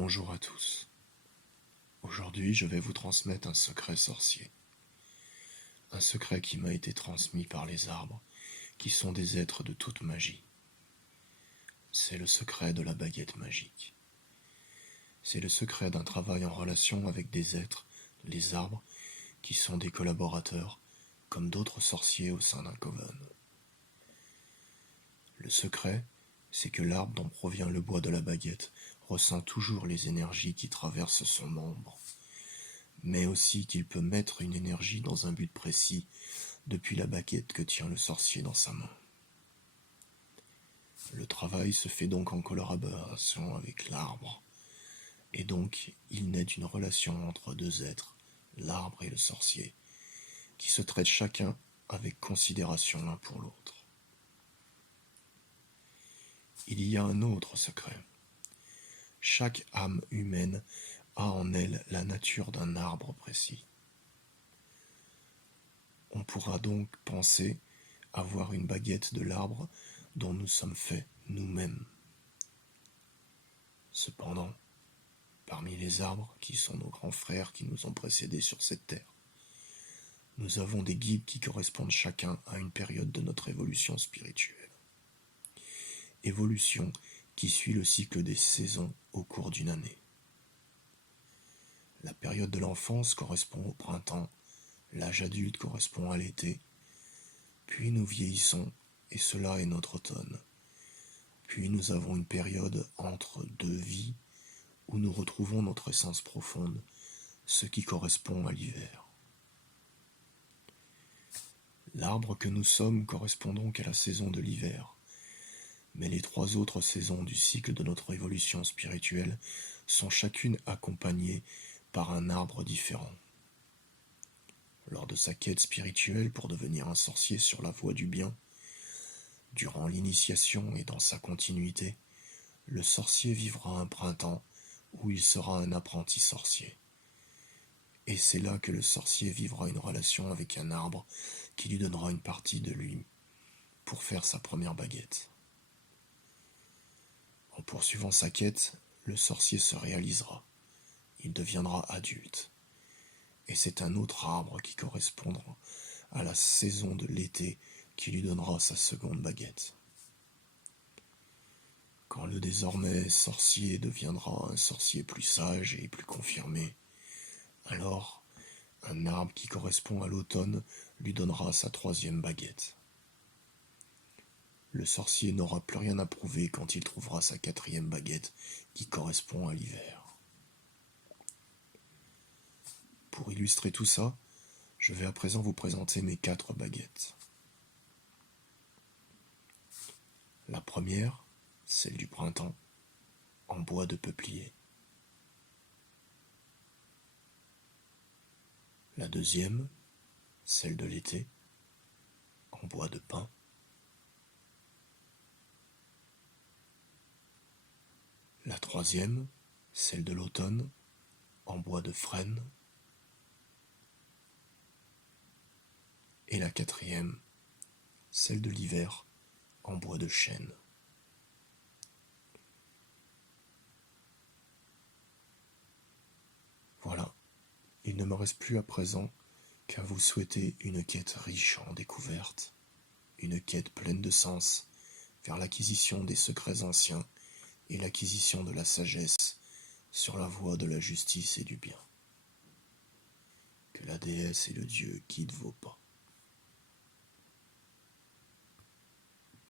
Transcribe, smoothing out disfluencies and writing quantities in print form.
Bonjour à tous. Aujourd'hui, je vais vous transmettre un secret sorcier. Un secret qui m'a été transmis par les arbres, qui sont des êtres de toute magie. C'est le secret de la baguette magique. C'est le secret d'un travail en relation avec des êtres, les arbres, qui sont des collaborateurs, comme d'autres sorciers au sein d'un coven. Le secret, c'est que l'arbre dont provient le bois de la baguette ressent toujours les énergies qui traversent son membre, mais aussi qu'il peut mettre une énergie dans un but précis depuis la baguette que tient le sorcier dans sa main. Le travail se fait donc en collaboration avec l'arbre, et donc il naît d'une relation entre deux êtres, l'arbre et le sorcier, qui se traitent chacun avec considération l'un pour l'autre. Il y a un autre secret. Chaque âme humaine a en elle la nature d'un arbre précis. On pourra donc penser avoir une baguette de l'arbre dont nous sommes faits nous-mêmes. Cependant, parmi les arbres, qui sont nos grands frères qui nous ont précédés sur cette terre, nous avons des guides qui correspondent chacun à une période de notre évolution spirituelle. Évolution qui suit le cycle des saisons au cours d'une année. La période de l'enfance correspond au printemps, l'âge adulte correspond à l'été, puis nous vieillissons et cela est notre automne. Puis nous avons une période entre deux vies où nous retrouvons notre essence profonde, ce qui correspond à l'hiver. L'arbre que nous sommes correspond donc à la saison de l'hiver, mais les trois autres saisons du cycle de notre évolution spirituelle sont chacune accompagnées par un arbre différent. Lors de sa quête spirituelle pour devenir un sorcier sur la voie du bien, durant l'initiation et dans sa continuité, le sorcier vivra un printemps où il sera un apprenti sorcier. Et c'est là que le sorcier vivra une relation avec un arbre qui lui donnera une partie de lui pour faire sa première baguette. En poursuivant sa quête, le sorcier se réalisera. Il deviendra adulte. Et c'est un autre arbre qui correspondra à la saison de l'été qui lui donnera sa seconde baguette. Quand le désormais sorcier deviendra un sorcier plus sage et plus confirmé, alors un arbre qui correspond à l'automne lui donnera sa troisième baguette. Le sorcier n'aura plus rien à prouver quand il trouvera sa quatrième baguette qui correspond à l'hiver. Pour illustrer tout ça, je vais à présent vous présenter mes 4 baguettes. La première, celle du printemps, en bois de peuplier. La deuxième, celle de l'été, en bois de pin. La troisième, celle de l'automne, en bois de frêne. Et la quatrième, celle de l'hiver, en bois de chêne. Voilà, il ne me reste plus à présent qu'à vous souhaiter une quête riche en découvertes, une quête pleine de sens vers l'acquisition des secrets anciens et l'acquisition de la sagesse sur la voie de la justice et du bien. Que la déesse et le dieu guident vos pas.